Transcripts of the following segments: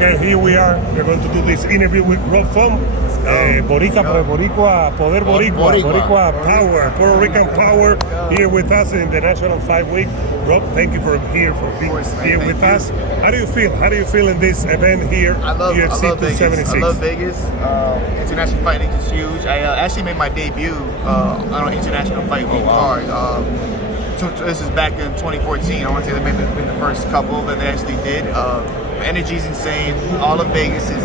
Okay, here we are. We're going to do this interview with Rob from Boricua, Poder Boricua Power, Puerto Rican Power, here with us in the National 5 Week. Rob, thank you for being here with us. How do you feel? How do you feel in this event here? I love UFC 276? Vegas. I love Vegas. International fighting is huge. I actually made my debut on an International Fight Week card. This is back in 2014. I want to say they've been the first couple that they actually did. The energy's insane. All of Vegas is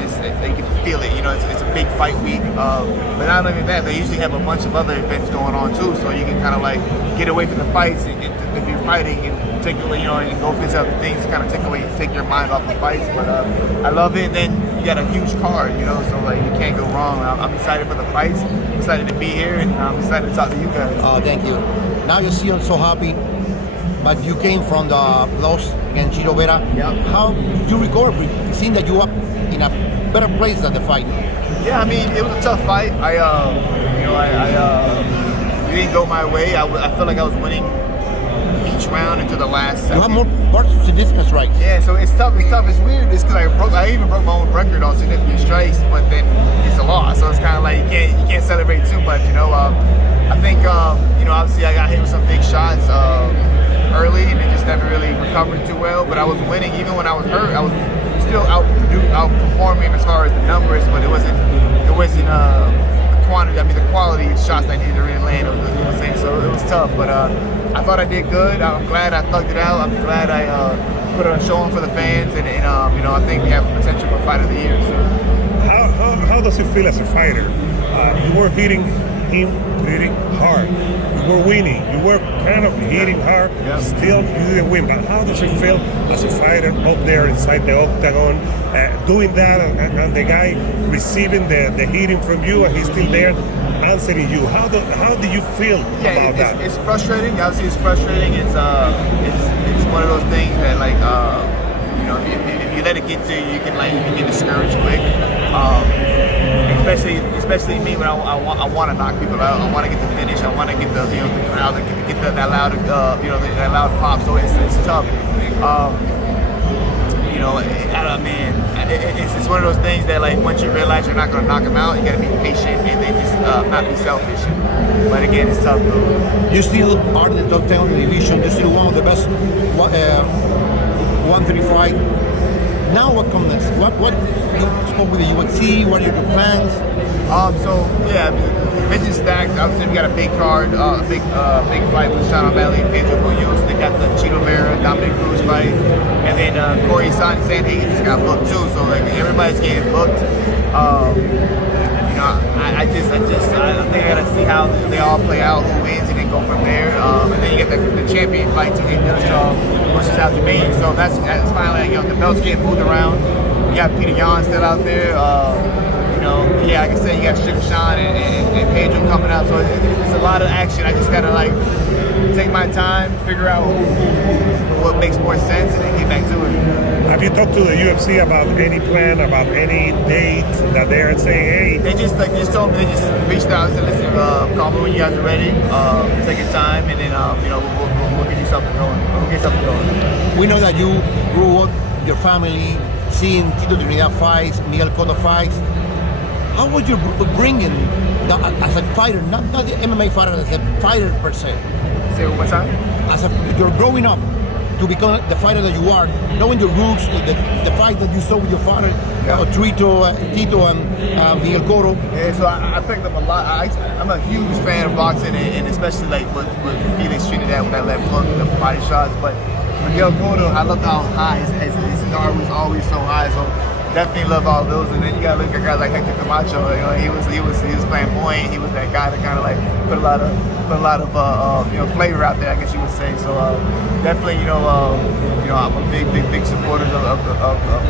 just, they can feel it. You know, it's a big fight week. But not only that, they usually have a bunch of other events going on too, so you can kind of like get away from the fights and if you're fighting and take away, you know, and go visit other things, kind of take your mind off the fights. But I love it. And then you got a huge card, you know, so like you can't go wrong. I'm excited for the fights. I'm excited to be here, and I'm excited to talk to you guys. Oh, thank you. Now you see I'm so happy. But you came from the loss against Chito Vera. Yep. How you recover? It seemed that you were in a better place than the fight. Yeah, I mean, it was a tough fight. It didn't go my way. I felt like I was winning each round until the last second. You have more parts of significant strikes. Yeah, so it's tough. It's weird. It's because I even broke my own record on significant strikes, but then it's a loss. So it's kind of like you can't celebrate too much, you know. I think obviously I got hit with some big shots early, and it just never really recovered too well. But I was winning even when I was hurt. I was still outperforming as far as the numbers, but it wasn't the quantity. I mean, the quality of shots I needed to really land. You know what I'm saying? So it was tough, but I thought I did good. I'm glad I thugged it out. I'm glad I put on a showing for the fans, and I think we have potential for Fight of the Year. So. How does it feel as a fighter? You were hitting him pretty hard. You were winning. You were kind of hitting hard. Yeah. Still, you didn't win. But how does it feel as a fighter up there inside the octagon, doing that, and the guy receiving the hitting from you, and he's still there answering you? How do you feel about that? It's frustrating. Obviously, it's frustrating. It's one of those things that like if you let it get to you, you can get discouraged quick. Especially me when I want to knock people out. I want to get the finish. I want to get the crowd, get that loud that loud pop. So it's tough. It's one of those things that like once you realize you're not going to knock them out, you got to be patient and then just not be selfish. But again, it's tough though. You still are in the top 10 of the division. You're still one of the best 135. Now what comes next? What you spoke with the UFC? What are your plans? The division's stacked. Obviously, we got a big card, big fight with Sean O'Malley and Pedro Muchos. They got the Chito Vera, Dominic Cruz fight, and then Corey Sandhagen just got booked too. So like everybody's getting booked. I think I gotta see how they all play out, who wins, and then go from there. And then you get the champion fight to versus Aljamain. So that's finally the belts getting moved around. You got Peter Yan still out there. Like I said, you got Sugar Sean and Pedro coming out. So it's a lot of action. I just gotta like take my time, figure out what makes more sense, and then get back to it. Have you talked to the UFC about any plan, about any date that they're saying, hey? They just told me, they just reached out and said, listen, call me when you guys are ready. Take your time, and then we'll get you something going. We'll get something going. We know that you grew up, your family, seeing Tito Trinidad fights, Miguel Cotto fights. How was your bringing as a fighter, not the MMA fighter, as a fighter per se? Say it one more time. You're growing up to become the fighter that you are, knowing your roots, the fight that you saw with your father, Tito and Miguel Cotto. Yeah, so I picked up a lot. I'm a huge fan of boxing, and especially like with Felix Trinidad with that left hook, the body shots. But Miguel Cotto, I love how high his guard was always so high. So definitely love all those. And then you gotta look at guys like Hector Camacho. He was flamboyant. He was that guy that kind of like put a lot of flavor out there, I guess you would say. So definitely, I'm a big supporter of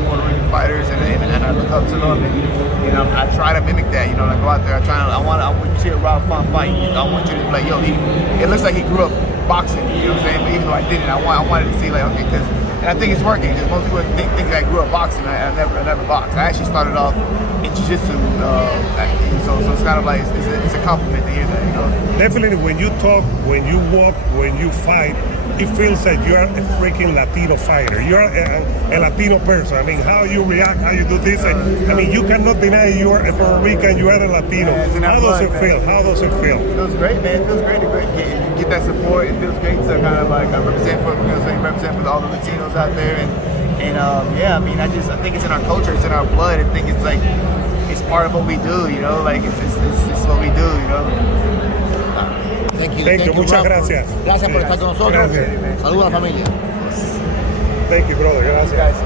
Puerto Rican fighters, and I look up to them, and I try to mimic that. I go out there. When you see a Rob Font fight, I want you to be like, it looks like he grew up boxing. You know what I'm saying? But even though I didn't, I wanted to see like, okay, because. And I think it's working. Because most people think I grew up boxing. I never boxed. I actually started off in jiu-jitsu. So it's kind of like it's a compliment to hear that. You know. Definitely, when you talk, when you walk, when you fight, it feels like you are a freaking Latino fighter. You are a Latino person. I mean, how you react, how you do this. I mean, you cannot deny you are a Puerto Rican, you are a Latino. Yeah, how does it feel? How does it feel? It feels great, man. It feels great to get that support. It feels great to kind of like represent for all the Latinos out there. And yeah, I mean, I think it's in our culture, it's in our blood. I think it's like it's part of what we do, you know. Like it's what we do, you know. Thank you. Thank you. Muchas Ralph. gracias. Gracias por estar con nosotros. Gracias. Saludos a la familia. Thank you, brother. Gracias.